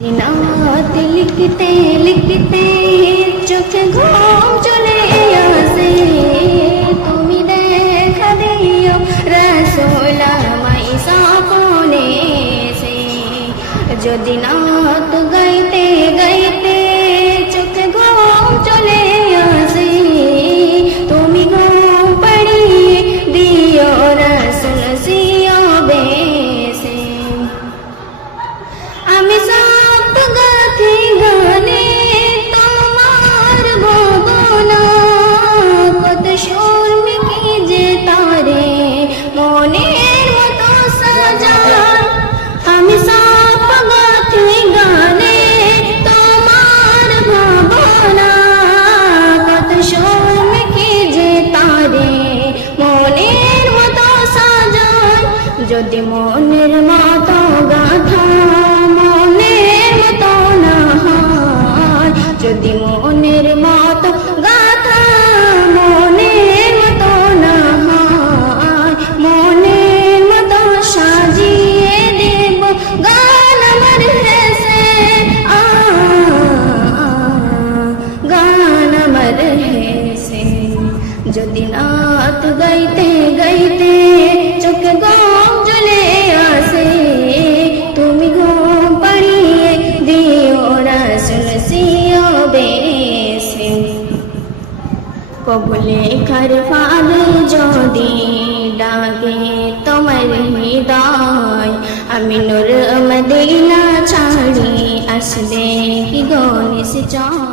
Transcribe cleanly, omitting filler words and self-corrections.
দিনাত লিখতে লিখতে চোখে ঘুম চলে আসে, তুমি দেখা দিও রাসূল আমায় স্বপ্নে সে। যদি নাত গাইতে গাইতে চোখে ঘুম চলে আসে, তুমি ঘুম পাড়িয়ে দিও রাসূল সিয়াবে সে। আমি সব গাথি গানে তোমার ভবনা, কত শুনবি কি যে তারে মনের মতো সাজান। আমি সব গাথি গানে তোমার ভবনা, কত শুনবি কি যে তারে মনের মতো সাজান। যদি মনের মতো গাথা যদি মনের মতো গাথা মনের মতো না হয়, মনের মতো সাজিয়ে দেব গান আমার হেসে, গান আমার হেসে। যদি নাত গাইতে গাইতে চোখে ঘুম চলে আসে, তুমি ঘুম পাড়িয়ে দিও রাসূল সিয়াবে সে। কবুলে খার ফাল যদি ডাকে তোমার হৃদয়, আমি নূর মদিনা ছাড়ি আসবে কি গো নিশ্চয়।